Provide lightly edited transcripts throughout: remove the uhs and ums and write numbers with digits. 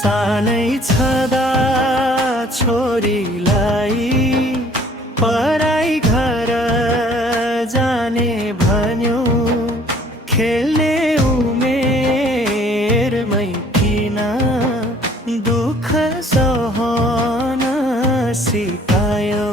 सानै छँदा छोरीलाई पराई घर जाने भन्यो, खेल्ने उमेरमै किन दुःख सहन सिकायो।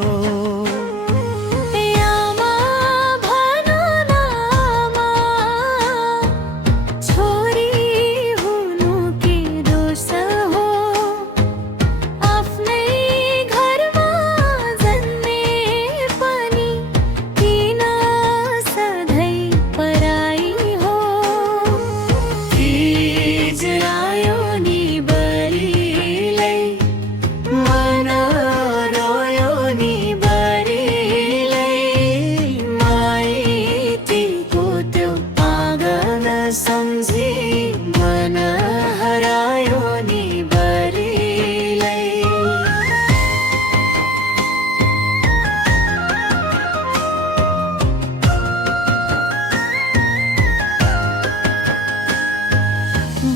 सम्झी मन हरायो नि बरीलाई।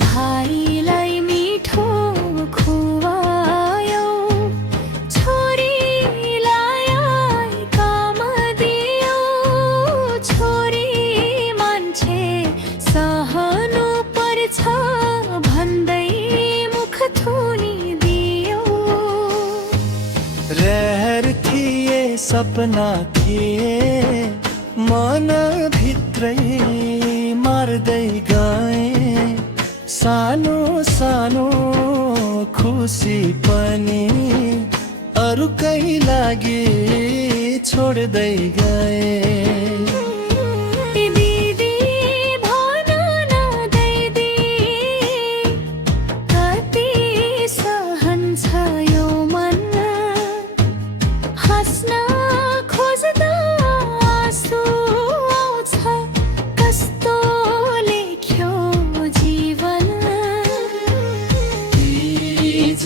भाइलाई मिठो खुवायो, छोरीलाई काम दियो, छोरी मान्छे सहनु पर्छ भन्दै मुख थुनिदियो। रहर थिए सपना थिए मन भित्रै मार्दै गए, सानो सानो खुसी पनि अरूकै लागि छोड्दै गए।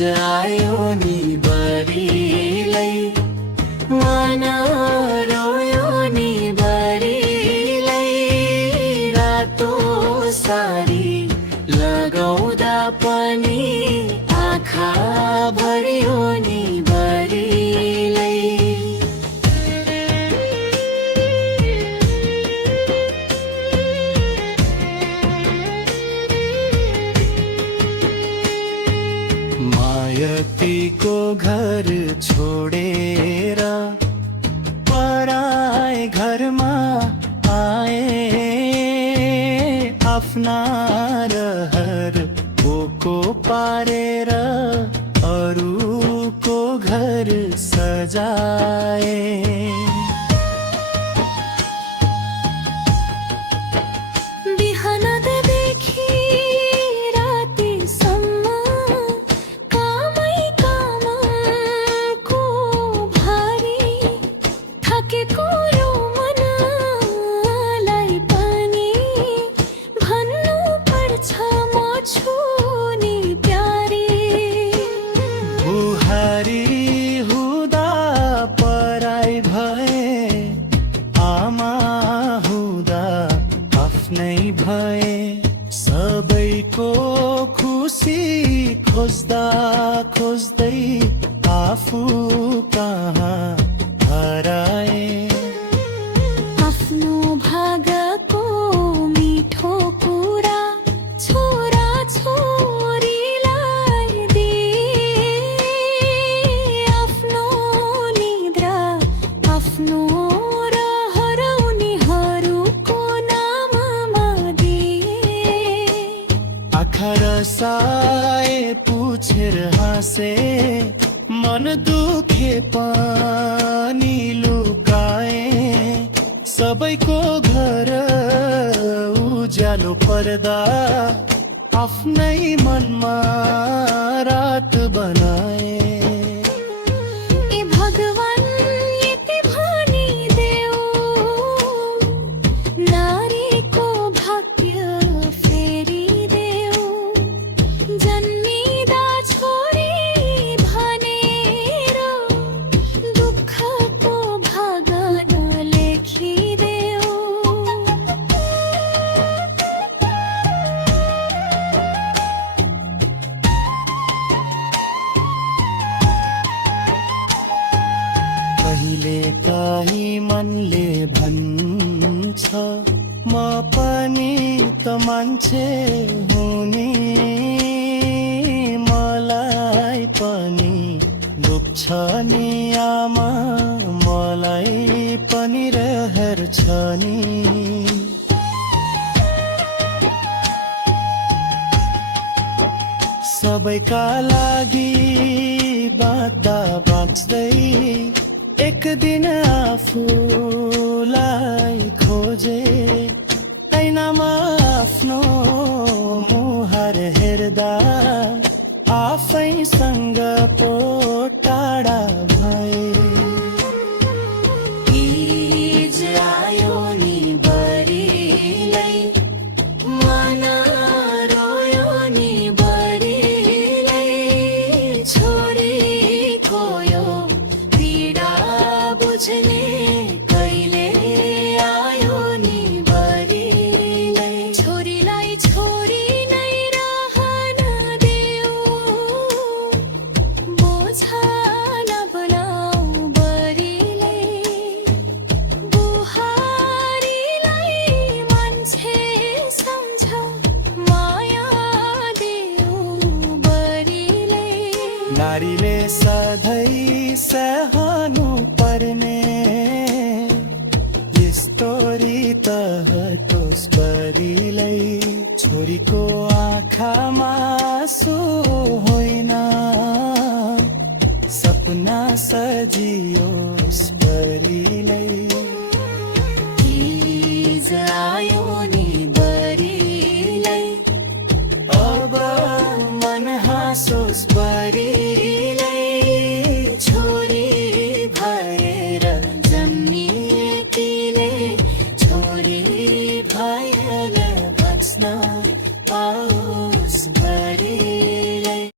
आयो नि बरीलाई, मन रोयो नि बरीलाई। रातो सारी लगाउँदा पनि आँखा भरियो नि बरीलाई। मायतीको घर छोडेर पराए घरमा आए, आफ्ना रहर पोको पारेर अरूको घर सजाए। आफ्नै भए सबैको खुसी खोज्दा खोज्दै आफू कहाँ हराए। आफ्नो भागको मिठो कुरा छोरा छोरीलाई दिए, आफ्नो निद्रा आफ्नो रसाए पुछेर हाँसे मन दुखे पनि लुकाए। सबैको घर उज्यालो पर्दा आफ्नै मनमा रात बनाए। कहिले काहीँ मनले भन्छ म पनि त मान्छे हुने, मलाई पनि दुख्छ नि आमा, मलाई पनि रहर छ नि। सबैका लागि बाँच्दा बाँच्दै एक दिन आफूलाई खोजे, ऐनामा आफ्नो मुहार हेर्दा आफैसँग पो टाढा भए। हिज आयो नि बरिलै, मन रोयो नि बरिलै, छोरी खोयो पीडा बुझ्ने कहिले आयो नि बरिलै। छोरीलाई छोरी नै रहन देऊ, बोझा नबनाऊ बरिलै, बुहारीलाई मान्छे सम्झ माया देऊ बरिलै। नारीले सधैँ सहनु पर्ने यस्तो रित हटोस् बरिलै, छोरीको आँखामा आँसु होइन, सपना सजियोस् बरिलै। हिज आयो नि बरिलै, अब मन हाँसोस् बरिलै।